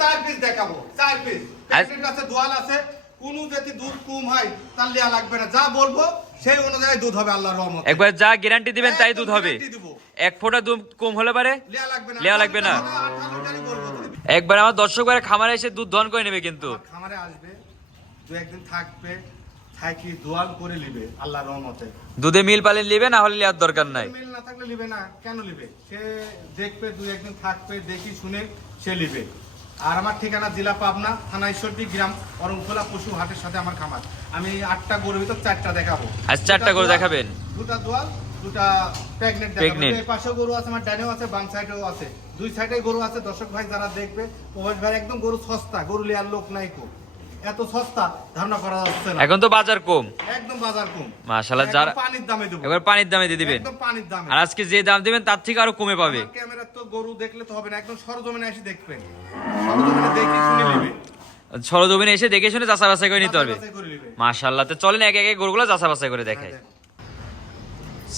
চার পিস দেখাবো, 4 piece pregnant আছে, দোয়াল আছে। কোনো যদি দুধ কম হয় তার লিয়া লাগবে না, যা বলবো সেই অনুযায়ী দুধ হবে আল্লাহর রহমতে। একবার যা গ্যারান্টি দিবেন তাই দুধ হবে। গ্যারান্টি দিব। এক ফোঁটা দুধ কম হলে পারে লিয়া লাগবে না। একবার আমার দর্শক ভাইরা খামারে এসে দুধ দহন করে নেবে কিন্তু। খামারে আসবে, দু একদিন থাকবে, থাকি দোয়াল করে নিবে আল্লাহর রহমতে। দুধে মিল পালে নিবে, না হলে নেওয়ার দরকার নাই। মিল না থাকলে নিবে না, কেন নিবে? সে দেখবে, দু একদিন থাকবে, দেখি শুনে সে নিবে। আর আমার ঠিকানা জেলা পাবনা, থানা ঈশ্বরদী, গ্রাম অরংখোলা, পশু হাটের সাথে আমার খামার। আমি 8টা গরুর ভিতর 4টা দেখাবো। আজ 4টা গরু দেখাবেন। দুটা দোয়াল, দুটা প্রেগনেন্ট দেখাবো। এই পাশেও গরু আছে, আমার ডানেও আছে, বাম সাইডেও আছে, দুই সাইডে গরু আছে। দর্শক ভাই যারা দেখবে, প্রবাস ভাই একদম গরু সস্তা, গরু লিয়ার লোক নাই কো, এত সস্তা ধারণা করা যাচ্ছে না। এখন তো বাজার কম, একদম বাজার কম। মাশাআল্লাহ। যারা পানির দামে দেব, একবার পানির দামে দিয়ে দিবেন, একদম পানির দামে। আর আজকে যে দাম দিবেন তার থেকে আরো কমে পাবে। ক্যামেরা তো গরু দেখলে তো হবে না, একদম সরজমিনে এসে দেখবেন, সরজমিনে দেখে শুনে নেবে। সরজমিনে এসে দেখে শুনে যাচাই বাছাই করে নিতে পারবে। মাশাআল্লাহ। তো চলেন এক এক গরুগুলো যাচাই বাছাই করে দেখাই।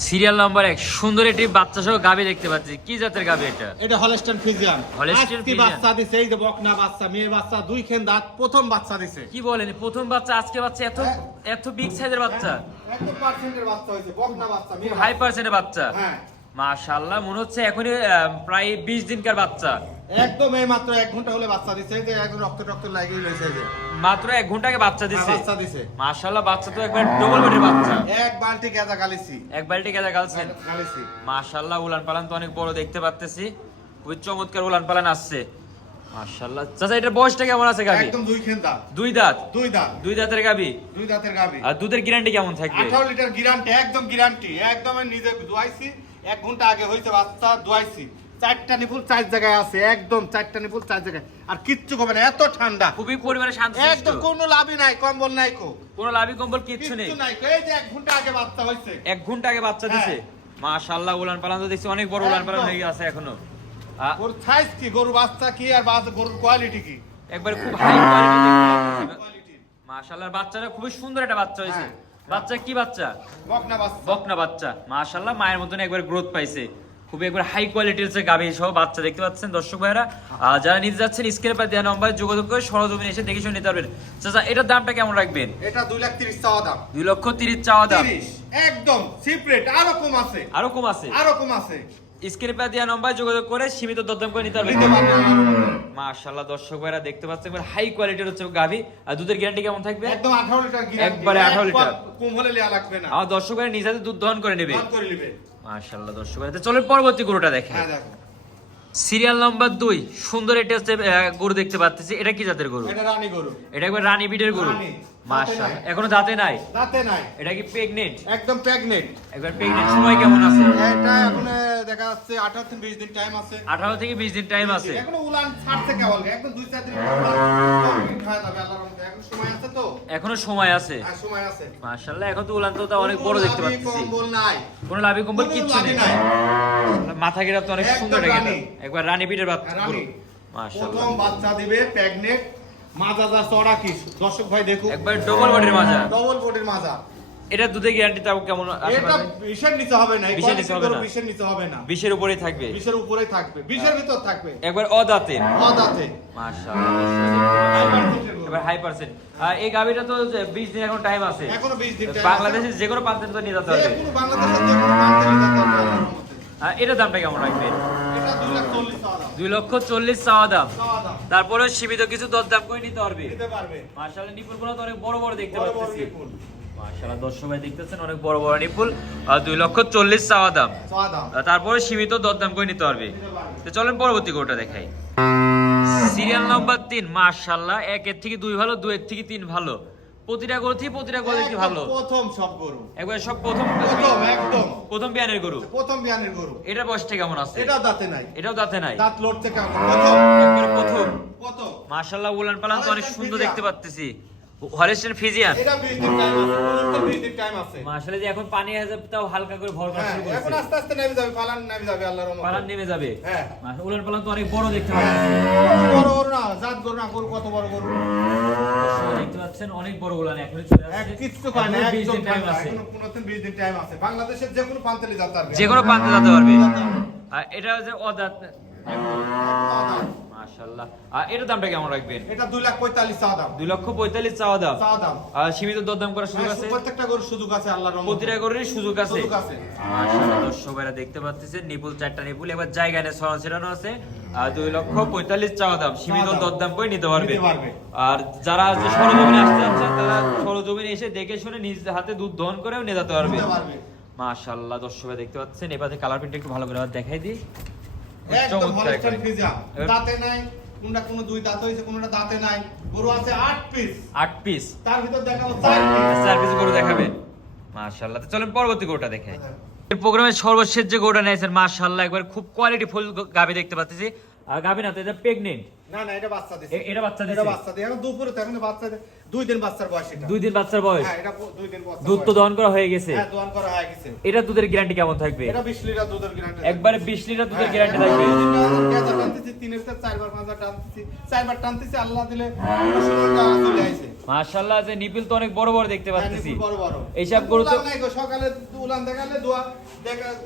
সিরিয়াল নাম্বার 1 সুন্দর একটি বাচ্চা সহ গাবি দেখতে পাচ্ছি। কি জাতের গাবি এটা? এটা হলস্টাইন ফ্রিজিয়ান। হলস্টাইন ফ্রিজিয়ান বাচ্চা দিছে, এই যে বকনা বাচ্চা, মেয়ে বাচ্চা, দুই খেন দাঁত, প্রথম বাচ্চা দিছে। কি বলেন, প্রথম বাচ্চা আজকে বাচ্চা? এত বিগ সাইজের বাচ্চা, 100% বাচ্চা হইছে, বকনা বাচ্চা, মেয়ে হাই পার্সেন্টের বাচ্চা। হ্যাঁ মাশাআল্লাহ, মনে হচ্ছে এখনই প্রায় 20 দিনকার বাচ্চা। একদম এই মাত্র 1 ঘন্টা হলে বাচ্চা দিছে, এই যে একদম রক্ত লাগেই লইছে, এই যে মাত্র 1 ঘন্টা আগে বাচ্চা দিছে। বাচ্চা দিছে। মাশাআল্লাহ, বাচ্চা তো একবার ডবল বডির বাচ্চা। এক বালতি গাঁজা গালিছি, এক বালতি গাঁজা গালছেন। গালিছি। মাশাআল্লাহ, উলান পালান তো অনেক বড় দেখতে পাচ্তেছি, খুবই চমৎকার উলান পালান আসছে। মাশাআল্লাহ। চাচা এটার বয়সটা কেমন আছে গাবি? একদম দুই খেন দাঁত, দুই দাঁত। দুই দাঁত, দুই দাঁতের গাবি, দুই দাঁতের গাবি। আর দুধের গ্যারান্টি কেমন থাকবে? 18 লিটার গ্যারান্টি, একদম গ্যারান্টি। একদম আমি নিজে দুয়াইছি, 1 ঘন্টা আগে হইছে বাচ্চা, দুয়াইছি। 4টা নিপুল 4 জায়গায় আছে, একদম 4টা নিপুল 4 জায়গায়। আর কিচ্ছু হবে না, এত ঠান্ডা, খুবই পরিমাণে শান্ত, একদম কোনো লাভই নাই, কম্বল নাই কো, কোনো লাভি কম্বল কিচ্ছু নেই। কিচ্ছু নাই কো। এই যে 1 ঘন্টা আগে বাচ্চা হইছে, 1 ঘন্টা আগে বাচ্চা দিছে। মাশাআল্লাহ, উলান পালান তো দেখছি অনেক বড় উলান পালান হয়ে গেছে এখনো। গরুর সাইজ কি, গরুর বাচ্চা কি, আর গরুর কোয়ালিটি কি, একবার খুব হাই কোয়ালিটি কোয়ালিটি। মাশাআল্লাহ, বাচ্চাটা খুবই সুন্দর একটা বাচ্চা হয়েছে। বাচ্চা কি বাচ্চা? বকনা বাচ্চা, বকনা বাচ্চা। মাশাআল্লাহ, মায়ের মতন একবার গ্রোথ পাইছে। খুবই একবার হাই কোয়ালিটির হচ্ছে গাভী সহ বাচ্চা দেখতে পাচ্ছেন দর্শক ভাইরা। যারা নিতে যাচ্ছেন স্ক্রিনে পা দেওয়া নম্বরে যোগাযোগ করে সরজমিনে এসে দেখে শুনে নিতে পারবেন। চাচা এটার দামটা কেমন রাখবেন? এটা 2,30,000 চাওয়া দাম। 2,30,000 চাওয়া দাম। 30 একদম সিপ্রেট, আরো কম আছে, আরো কম আছে, আরো কম আছে। স্ক্রিনে পা দেওয়া নম্বরে যোগাযোগ করে সীমিত দরদাম করে নিতে পারবেন। নিতে পারবেন। মাশাআল্লাহ, দর্শক ভাইরা দেখতে পাচ্ছেন একবার হাই কোয়ালিটির হচ্ছে গাভী। আর দুধের গ্যারান্টি কেমন থাকবে? একদম 18 লিটার গ্যারান্টি, একবারে 18 লিটার। কম হলে লিয়া লাগবে না, আমার দর্শক ভাইরা নিজে হাতে দুধ দহন করে নেবে। দাম করে নেবে। মাশাআল্লাহ, দর্শক ভাইরা চলেন পরবর্তী গরুটা দেখেন। হ্যাঁ দেখো, সিরিয়াল নাম্বার 2 সুন্দর এটা হচ্ছে গরু দেখতে পাচ্ছি। এটা কি জাতের গরু? এটা রানী গরু, এটা একবার রানী বিটের গরু। রানী। মাশাআল্লাহ, এখনো দাঁতে নাই। দাঁতে নাই, এটা কি প্রেগনেন্ট? একদম প্রেগনেন্ট। একবার প্রেগনেন্ট সময় কেমন আছে? এটা এখন দেখা যাচ্ছে 18 থেকে 20 দিন টাইম আছে। 18 থেকে 20 দিন টাইম আছে। এখনো উলান ছাড়ছে কেবল, একদম 2-4 দিন খাওয়া যাবে আল্লাহর রহমতে। এখন সময় আছে তো, এখনো সময় আছে। আর সময় আছে। মাশাআল্লাহ, এখন তো উলান তো অনেক বড় দেখতে পাচ্ছি। কম্বল নাই, কোনো লাভি কম্বল কোনো কিচ্ছু লাভই নেই। নাই। মাথা গেরা তো অনেক একদম সুন্দর এটা। রানী। একবার রানী বিটের বাচ্চা গরু। রানী। মাশাআল্লাহ, প্রথম বাচ্চা দিবে, প্রেগনেন্ট, মাজা যা চড়া কি দর্শক ভাই দেখুন, একবার ডবল বডির মাজা। ডবল বডির মাজা। এটা দুধের গ্যারান্টি তাও কেমন এটা আশেপাশে? 20 নিচে হবে না, 20 নিচে হবে না। 20 নিচে হবে না, 20 এর উপরেই থাকবে। 20 উপরেই থাকবে, 20 ভিতর থাকবে, একবার অদাঁতের। অদাঁতে। মাশাআল্লাহ, এবার হাই পার্সেন্ট। এই গাভীটা তো 20 দিন এখন টাইম আছে। এখনো 20 দিন টাইম। বাংলাদেশের যে কোনো প্রান্তে তো নিয়ে যেতে হবে। কোনো বাংলাদেশের যে কোনো প্রান্তে নিতে পারবে আল্লাহর রহমতে। এটার দামটা কেমন রাখবেন? এটা 2,40,000 চাওয়া দাম। 2,40,000 চাওয়া দাম। চাওয়া দাম। তারপরে সীমিত কিছু দরদাম করে নিতে পারবে। নিতে পারবে। মাশাআল্লাহ, নিপুলগুলো তো অনেক বড় বড় দেখতে বড় বড় পাচ্ছি। নিপুল। মাশাআল্লাহ, দর্শক ভাই দেখতেছেন অনেক বড় বড় নিপুল। 2,40,000 চাওয়া দাম। চাওয়া দাম। তারপরে সীমিত দরদাম করে নিতে পারবে। নিতে পারবে। তো চলেন পরবর্তী গরুটা দেখাই। সিরিয়াল নাম্বার 3 মাশাআল্লাহ, 1 এর থেকে 2 ভালো, 2 এর থেকে 3 ভালো। প্রতিটা গরু থেকে প্রতিটা কোয়ালিটি ভালো। প্রথম সব গরু। একবার সব প্রথম একদম। প্রথম বিয়ানের গরু। প্রথম বিয়ানের গরু। এটার বয়সটা কেমন আছে? এটা দাঁতে নাই। এটাও দাঁতে নাই। দাঁত লড়ছে কেমন? প্রথম। একবার প্রথম। প্রথম। মাশাআল্লাহ, উলান পালান তো অনেক সুন্দর দেখতে পাচ্ছি। Holstein Friesian. এটা 20 দিন টাইম আছে, 20 দিন টাইম আছে। মাশাআল্লাহ, যে এখন পানি আছে তাও হালকা করে ভর করা শুরু এখন করেছে। আস্তে আস্তে নেমে যাবে, পালান নেমে যাবে আল্লাহর রহমতে। পালান নেমে যাবে। হ্যাঁ। মাশাআল্লাহ, উলান পালান তো অনেক বড় দেখতে পাচ্ছি। বড় গরু না, জাত গরু না, গরু কত বড় গরু। দেখতে পাচ্ছেন অনেক বড় উলান এখনই চলে আসছে। কিচ্ছু কয় না, এখনো 20 একদম দিন টাইম টাইম আছে। এখনো 20 দিন টাইম আছে। বাংলাদেশের যে কোনো প্রান্তে যেতে পারবে। যে কোনো প্রান্তে যেতে পারবে। আর এটা যে অদাঁত। মাশাআল্লাহ, মাশাআল্লাহ। আর এটার দামটা কেমন রাখবেন? এটা 2,45,000 চাওয়া দাম। 2,45,000 চাওয়া দাম। চাওয়া দাম। আর সীমিত দরদাম করার সুযোগ আছে? প্রত্যেকটা গরুর সুযোগ আছে আল্লাহর রহমতে। প্রতিটা গরুরই সুযোগ আছে। সুযোগ আছে। মাশাআল্লাহ, দর্শক ভাইরা দেখতে পাচ্ছেন নিপুল, 4টা নিপুল, এবার জায়গা নিয়ে ছড়ানো আছে। আর 2,45,000 চাওয়া দাম, সীমিত দরদাম করে নিতে পারবে। আর যারা যে সরজমিনে আসতে যাচ্ছেন তারা সরজমিনে এসে দেখে শুনে নিজ হাতে দুধ দহন করেও নিয়ে যেতে পারবে। মাশাআল্লাহ, দর্শক ভাই দেখতে পাচ্ছেন। এবারে কালার প্রিন্ট একটু ভালো করে আবার দেখাই দিই। একদম হলস্টাইন ফ্রিজিয়ান, দাঁতে নাই, কোনটা কোনো দুই দাঁত হইছে, কোনটা দাঁতে নাই। গরু আছে 8 পিস। 8 পিস। তার ভিতর দেখাবো 4 পিস। 4 পিস গরু দেখাবেন। মাশাআল্লাহ, তো চলেন পরবর্তী গরুটা দেখাই। এই প্রোগ্রামের সর্বশেষ যে গরুটা নিয়েছেন, মাশাআল্লাহ, একবার খুব কোয়ালিটি ফুল গাবি দেখতে পাচ্ছি। আর গাবি না তো, এটা প্রেগন্যান্ট। না না, এটা বাচ্চা দিছে। এটা বাচ্চা দিছে। এটা বাচ্চা দিয়ে এখন দুপুরে তো, এখন বাচ্চা 2 দিন বাচ্চার বয়স। এটা 2 দিন বাচ্চার বয়স। হ্যাঁ, এটা 2 দিন বাচ্চা। দুধ তো দহন করা হয়ে গেছে। হ্যাঁ, দোয়ান করা হয়ে গেছে। এটা দুধের গ্যারান্টি কেমন থাকবে? এটা 20 লিটার দুধের গ্যারান্টি। একবারে 20 লিটার দুধের গ্যারান্টি থাকবে। 4বার 5বার টানতেছি, 4বার টানতেছি, আল্লাহ দিলে চলে আইছে। মাশাআল্লাহ, যে নিপিল তো অনেক বড় বড় দেখতে পাচ্ছি। বড় বড় এইসব গরু তো নাই গো, সকালে উলান দেখালে দোয়া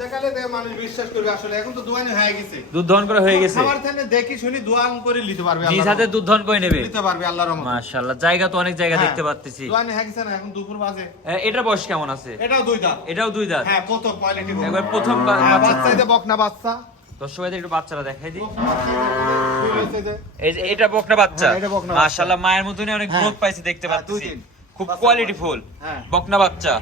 দেখালে মানুষ বিশ্বাস করবে। আসলে এখন তো দোয়ানি হয়ে গেছে, দুধ দহন করা হয়ে গেছে। খাবার থেকে দেখি শুনি দোয়ান করে নিতে পারবে, নিজ হাতে দুধ দহন করে নেবে, নিতে পারবে আল্লাহর রহমতে। মাশাআল্লাহ, জায়গা তো অনেক জায়গা দেখতে পাচ্ছি। দোয়ানি হয়ে গেছে না, এখন দুপুর বাজে। এটার বয়স কেমন আছে? এটাও 2 দাঁত। এটাও 2 দাঁত। হ্যাঁ, প্রথম কোয়ালিটি। একবার প্রথম বাচ্চা, এটা বকনা বাচ্চা। দর্শক ভাইদের একটু বাচ্চারা দেখাই দিই। হয়েছে যে এই যে এটা বকনা বাচ্চা। হ্যাঁ, এটা বকনা বাচ্চা। মাশাআল্লাহ, মায়ের মতনই অনেক হ্যাঁ। গ্রোথ পাইছে দেখতে হ্যাঁ, পাচ্ছি। 2 দিন। খুব কোয়ালিটি ফুল হ্যাঁ। বকনা বাচ্চা।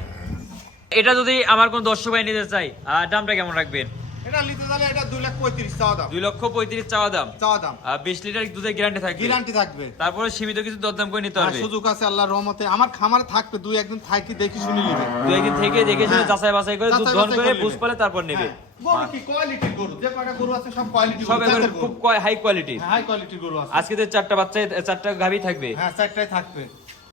এটা যদি আমার কোন দর্শক ভাই নিতে চাই, দামটা কেমন রাখবেন? এটা নিতে গেলে এটা 2,35,000 চাওয়া দাম। 2,35,000 চাওয়া দাম। চাওয়া দাম। 20 লিটার দুধের গ্যারান্টি থাকবে। গ্যারান্টি থাকবে। তারপরে সীমিত কিছু দরদাম করে নিতে আর পারবে। সুযোগ আছে আল্লাহর রহমতে। আমার খামারে থাকবে, 2-1 দিন থাকি, দেখি শুনি নিবে। 2 থেকে দেখে শুনে হ্যাঁ। যাচাই বাছাই করে দুধ যাচাই দহন বাছাই করে করে বুঝ নেবে। পালে তারপর নেবে। হ্যাঁ, গরু কি কোয়ালিটির গরু, যে কয়টা গরু আছে সব কোয়ালিটি সব গরু, একবার খুব হাই কোয়ালিটি। হাই কোয়ালিটির গরু আছে। আজকে তো 4টা বাচ্চা, 4টা গাভী থাকবে। হ্যাঁ, 4টাই থাকবে।